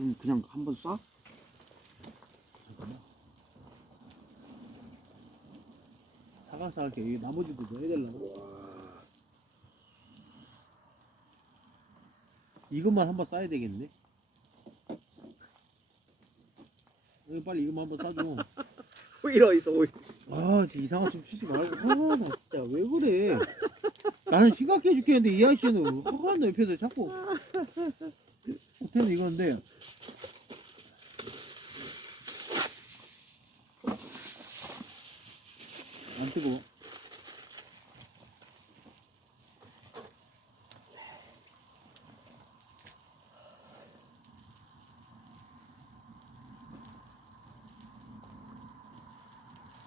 그럼 그냥 한번 쏴? 잠깐만. 사각사각해. 이 나머지도 좀 해달라고. 와. 이것만 한번 싸야 되겠네. 빨리 이것만 한번 싸줘. 오히려 있어 오히려. 아, 진짜 이상한 좀 치지 말고. 아, 나 진짜 왜 그래? 나는 심각해 죽겠는데 이 아저씨는 허한 옆에서 자꾸. 호텔은 이건데. 안 뜨거워.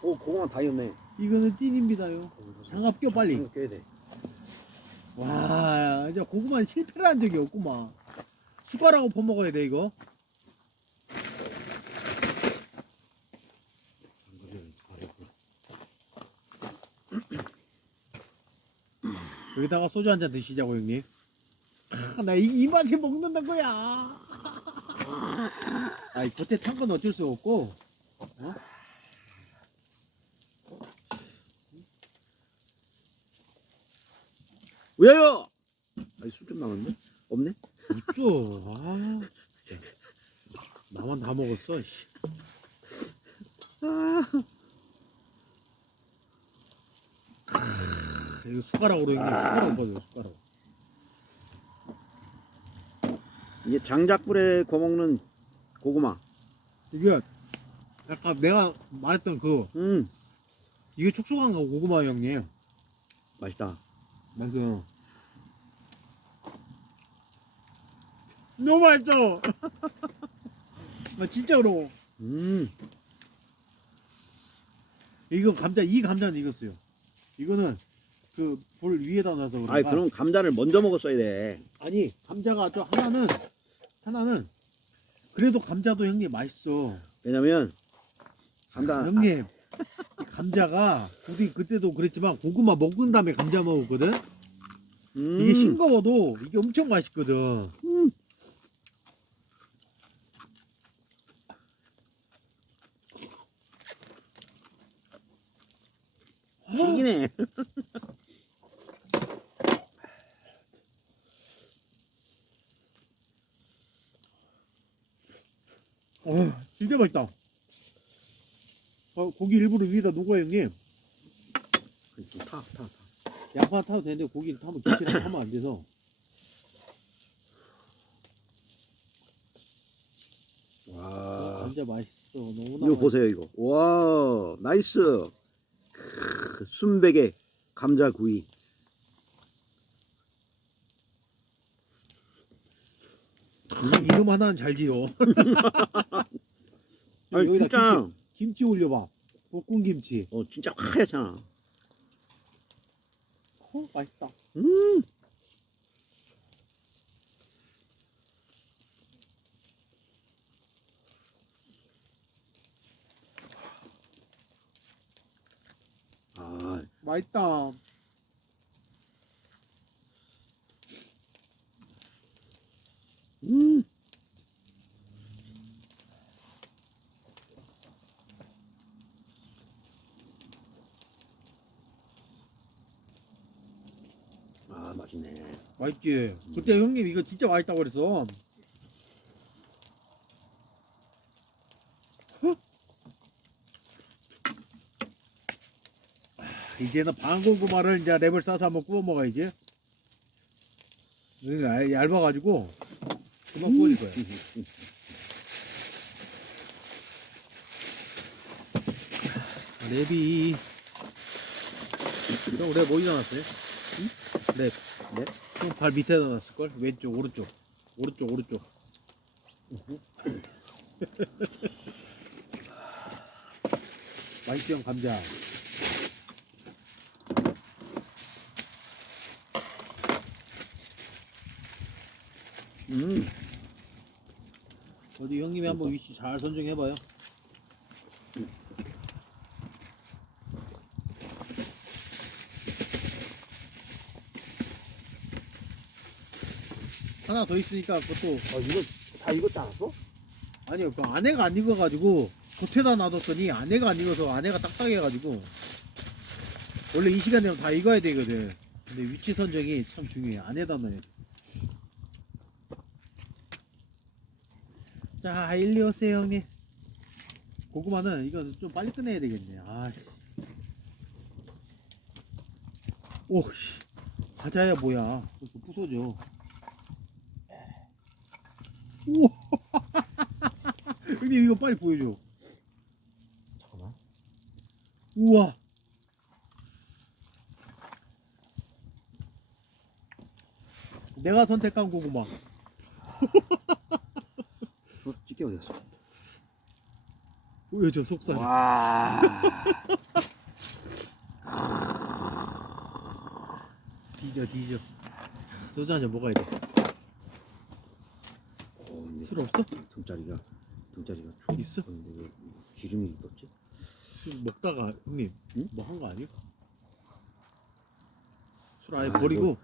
오 고구마 다 익었네. 이거는 찐입니다요. 장갑 껴 빨리. 껴야 돼. 와, 이제 고구마는 실패를 한 적이 없구만. 숟가락으로 퍼먹어야 돼 이거. 여기다가 소주 한 잔 드시자고 형님. 나 이 맛에 먹는단 거야. 아이 겉에 탄 건 어쩔 수 없고. 어? 왜요? 아니 술 좀 남았네? 없네? 없어. 아, 진짜. 나만 다 먹었어. 씨. 이거 숟가락으로 형님 숟가락 버려 숟가락. 이게 장작불에 구워먹는 고구마. 이게 약간 내가 말했던 그 이게 촉촉한 거 고구마 형님. 맛있다. 맛있어. 너무 맛있어. 아 진짜로. 이거 감자 이 감자는 익었어요. 이거는 그 불 위에다 놔서 그런가. 아니 그럼 감자를 먼저 먹었어야 돼. 아니 감자가 좀 하나는 그래도 감자도 형님 맛있어. 왜냐면 감자 형님 이 감자가 우리 그때도 그랬지만 고구마 먹은 다음에 감자 먹었거든. 이게 싱거워도 이게 엄청 맛있거든. 튀기네. 진짜 맛있다. 고기 일부러 위에다 녹아요 형님. 타. 양파 타도 되는데 고기를 타면 김치를 타면 안 돼서. 와. 감자 맛있어. 너무나 이거 보세요 이거. 와 나이스. 순백의 감자구이. 이름 하나는 잘 지어. 아니 여기다 진짜. 김치 올려봐. 볶은 김치. 진짜 하얗잖아. 맛있다. 아, 맛있다. 맛있네. 맛있지. 그때 형님 이거 진짜 맛있다고 그랬어. 이제는 방고구마를 이제 랩을 싸서 한번 구워 먹어야지. 이거 얇아가지고 그만 구워질 거야. 랩이 형 랩 어디다 놨어요? 응? 랩. 네? 형 발 밑에다 놨을걸? 왼쪽 오른쪽 맛있지 형 감자. 어디 형님이 한번 위치 잘 선정해봐요. 하나 더 있으니까 그것도 이거 다 익었지 않았어? 아니요, 그 안에가 안 익어가지고 겉에다 놔뒀더니 안에가 안 익어서 안에가 딱딱해가지고 원래 이 시간 되면 다 익어야 되거든. 근데 위치 선정이 참 중요해. 안에다 넣어야 돼. 자, 일리 오세요 형님. 고구마는 이거 좀 빨리 꺼내야 되겠네. 아, 오씨, 과자야 뭐야? 이거 부서져. 우와, 형님 이거 빨리 보여줘. 잠깐만. 우와. 내가 선택한 고구마. 찌개 어디 갔어? 보여줘 속살. 와. 뒤져. 자, 소주 한잔 먹어야 돼. 근데 술 없어? 등자리가 있어? 근데 왜 기름이 있었지? 술 먹다가 형님 응? 뭐 한 거 아니야? 술 아예 아, 버리고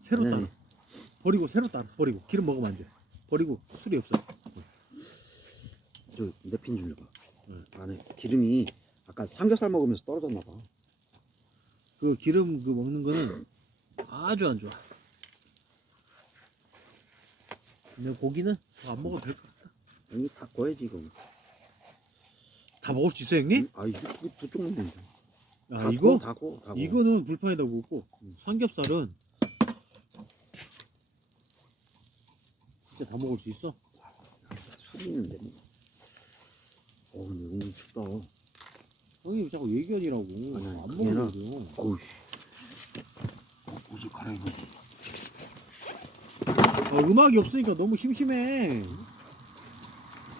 새로 네. 따라. 버리고 새로 따라. 버리고 기름 먹으면 안 돼. 버리고 술이 없어. 저 냅킨 좀 줘봐. 응. 안에 기름이 아까 삼겹살 먹으면서 떨어졌나 봐. 그 기름 그 먹는 거는 아주 안 좋아. 근데 고기는 더 안 먹어도 될 것 같아. 여기 다 구워야지 이거. 다 먹을 수 있어 형님? 아 이게 두 쪽 먹는 거. 아 이거? 다 구워. 이거는 불판에다 구웠고 삼겹살은 진짜 다 먹을 수 있어? 술이 있는데 뭐. 근데 은근 춥다. 형님 자꾸 얘기하니라고. 아니, 안 그게 아니라- 먹으려고. 어우씨. 옷을 갈아입어야지. 음악이 없으니까 너무 심심해.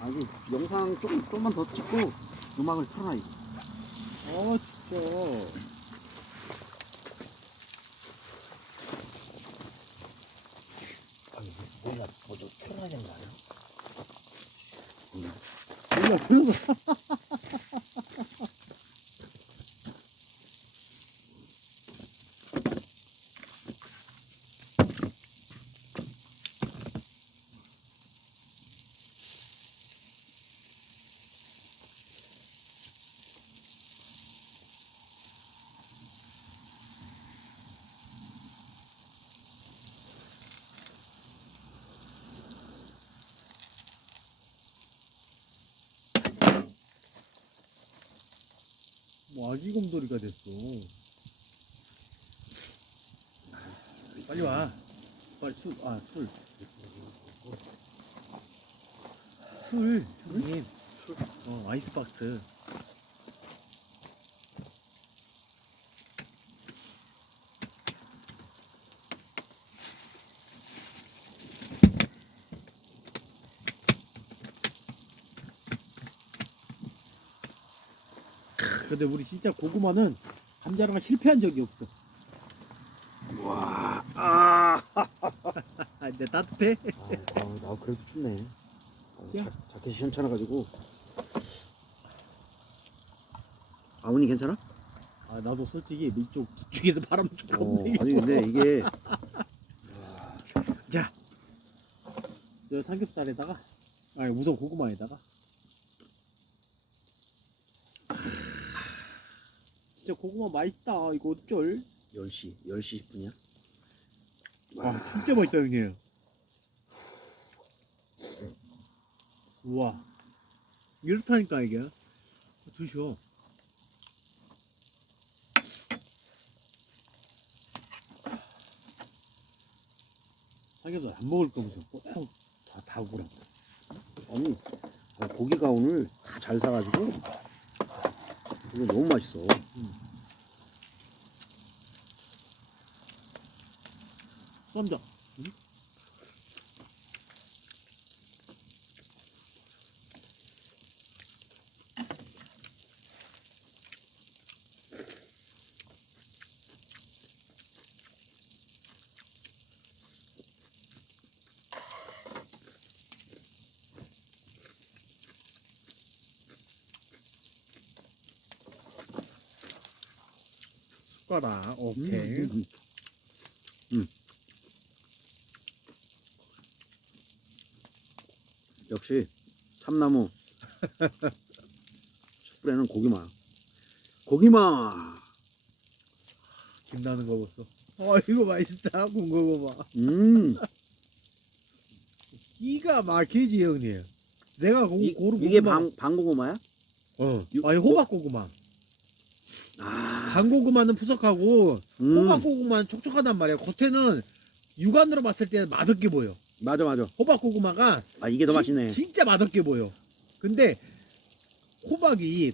아니 영상 좀만 더 찍고 음악을 틀어놔 이거. 아 진짜. 아니 뭐야 뭐좀 틀어놔야 되는 거 아니야? 몰라 그래서. 뭐 아기 곰돌이가 됐어. 빨리 와. 빨리 술. 술. 형님. 아이스박스. 근데 우리 진짜 고구마는 감자랑 실패한 적이 없어. 와. 근데 따뜻해? 나 그래도 춥네. 야. 자켓이 현찮아가지고. 아버님 괜찮아? 나도 솔직히 이쪽 뒤쪽에서 바람 좋거든. 아니 근데 이게 자, 저 삼겹살에다가, 우선 고구마에다가. 진짜 고구마 맛있다. 이거 어쩔? 10시 10시 10분이야? 진짜 맛있다 형님. 우와, 이렇다니까 이게. 드셔. 삼겹살 안 먹을 거면서 꼭 다 구라고. 아니 고기가 오늘 다 잘 사가지고 이거 너무 맛있어. 쌈장. 숟가락. 오케이. 역시 참나무 숯불에는 고기만. 고기만. 김나는 거 봤어. 이거 맛있다. 군고구마. 기가 막히지 형님. 내가 고른 이게 고구마. 방고구마야? 아니 호박고구마. 방고구마는 푸석하고 호박고구마는 촉촉하단 말이야. 겉에는 육안으로 봤을 때는 맛없게 보여. 맞아. 호박고구마가 이게 더 맛있네. 진짜 맛없게 보여. 근데 호박이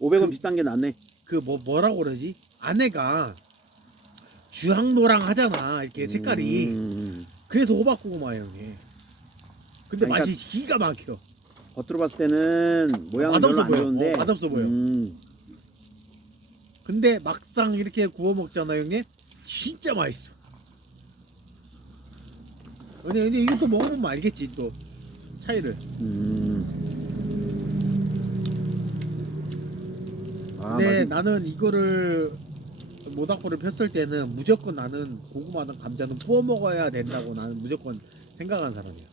500원 비싼 게 낫네. 뭐라고 그러지? 안에가 주황노랑 하잖아. 이렇게 색깔이. 그래서 호박고구마예요, 형님. 근데 그러니까 맛이 기가 막혀. 겉으로 봤을 때는 모양은 별로 맛없어 안 보여. 좋은데 맛없어 보여. 근데 막상 이렇게 구워 먹잖아, 형님. 진짜 맛있어. 근데 이것도 먹으면 알겠지, 또 차이를. 근데 나는 이거를 모닥불을 폈을 때는 무조건 나는 고구마는 감자는 구워 먹어야 된다고 나는 무조건 생각하는 사람이야.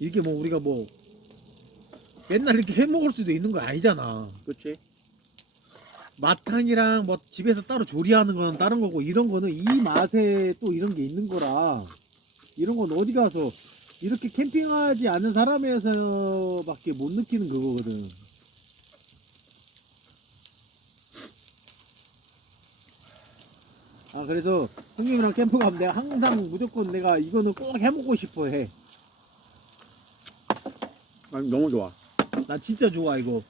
이게 뭐 우리가 뭐 맨날 이렇게 해 먹을 수도 있는 거 아니잖아. 그렇지. 마탕이랑 뭐 집에서 따로 조리하는 건 다른 거고, 이런 거는 이 맛에 또 이런 게 있는 거라, 이런 건 어디 가서 이렇게 캠핑하지 않은 사람에서밖에 못 느끼는 그거거든. 그래서 형님이랑 캠프 가면 내가 항상 무조건 내가 이거는 꼭 해먹고 싶어 해. 너무 좋아. 난 진짜 좋아 이거.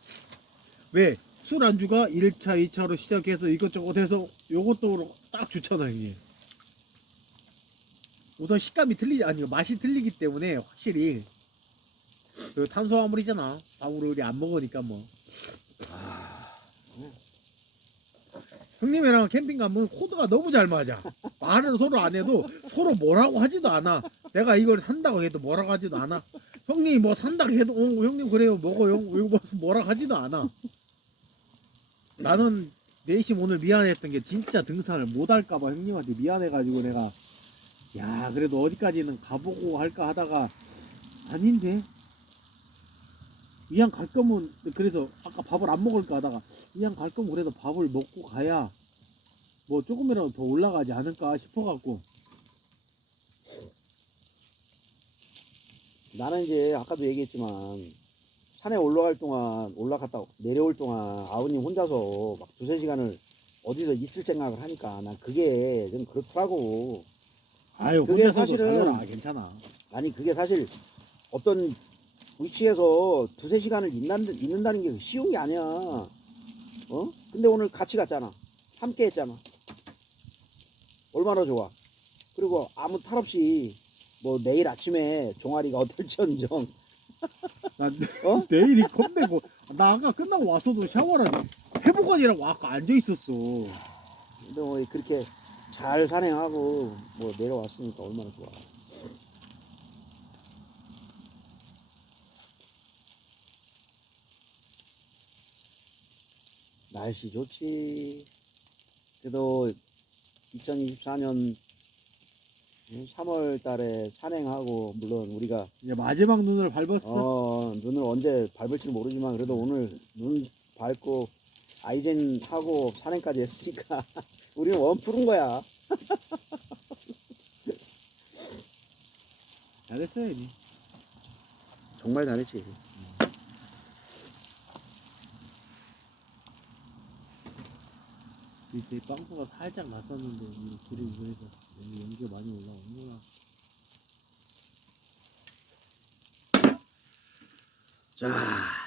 왜? 술 안주가 1차, 2차로 시작해서 이것저것 해서 요것도 딱 좋잖아 형님. 우선 식감이 맛이 틀리기 때문에 확실히. 그 탄수화물이잖아. 밥으로 우리 안 먹으니까 뭐. 형님이랑 캠핑 가면 코드가 너무 잘 맞아. 말은 서로 안 해도 서로 뭐라고 하지도 않아. 내가 이걸 산다고 해도 뭐라고 하지도 않아. 형님이 뭐 산다고 해도 형님 그래요 먹어요. 이거 뭐라고 하지도 않아. 나는 내심 오늘 미안했던 게 진짜 등산을 못 할까봐 형님한테 미안해가지고 내가 야 그래도 어디까지는 가보고 할까 하다가 아닌데 이왕 갈 거면, 그래서 아까 밥을 안 먹을까 하다가 이왕 갈 거면 그래도 밥을 먹고 가야 뭐 조금이라도 더 올라가지 않을까 싶어갖고. 나는 이제 아까도 얘기했지만 산에 올라갔다 내려올 동안 아버님 혼자서 막 2~3시간을 어디서 있을 생각을 하니까 난 그게 좀 그렇더라고. 아유 그게 혼자서도 사실은- 살려라 괜찮아. 아니 그게 사실 어떤 위치에서 2~3시간을 있는다는 게 쉬운 게 아니야. 근데 오늘 같이 갔잖아. 함께 했잖아. 얼마나 좋아. 그리고 아무 탈 없이 뭐 내일 아침에 종아리가 어떨지언정 난 내일이 겁내고 나 아까 끝나고 와서도 샤워를 회복원이라고 아까 앉아있었어. 근데 뭐 그렇게 잘 산행하고 뭐 내려왔으니까 얼마나 좋아. 날씨 좋지. 그래도 2024년 3월 달에 산행하고, 물론 우리가 이제 마지막 눈을 밟았어. 눈을 언제 밟을지 모르지만 그래도 오늘 눈 밟고 아이젠 하고 산행까지 했으니까 우리는 원 푸른 거야. 잘했어야지. 정말 잘했지. 밑에 빵꾸가 살짝 났었는데 이 불이 그래서 여기 연기가 많이 올라오는구나. 자,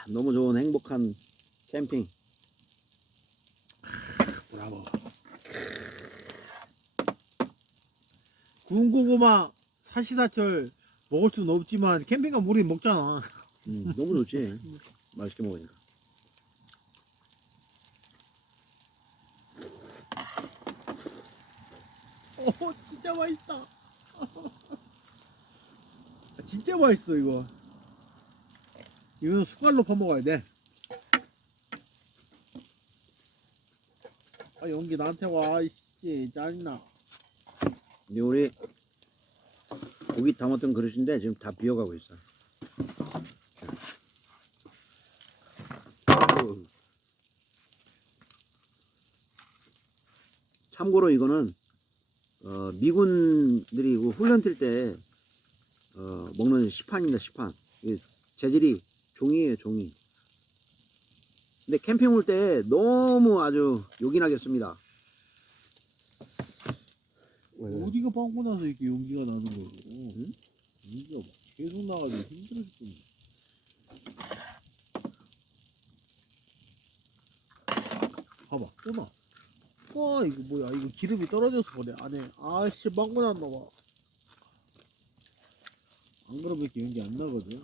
너무 좋은 행복한 캠핑. 브라보. 구운 고구마 사시사철 먹을 수는 없지만 캠핑 가면 우리 먹잖아. 너무 좋지. 맛있게 먹으니까. 진짜 맛있다. 진짜 맛있어 이거. 이거는 숟갈로 퍼먹어야 돼. 연기 나한테 와. 이씨 짜증나. 근데 우리 고기 담았던 그릇인데 지금 다 비어가고 있어. 참고로 이거는 미군들이 이거 훈련 뛸 때 먹는 시판입니다. 시판. 이게 재질이 종이에요. 종이. 근데 캠핑 올 때 너무 아주 요긴하겠습니다. 어디가 빵꾸 나서 이렇게 용기가 나는 거고. 응? 용기가 막 계속 나가지고 힘들어 죽겠네. 봐봐, 또 나. 와, 이거 뭐야? 이거 기름이 떨어져서 그래, 안에. 아씨, 빵꾸 났나 봐. 안 그러면 이렇게 연기 안 나거든.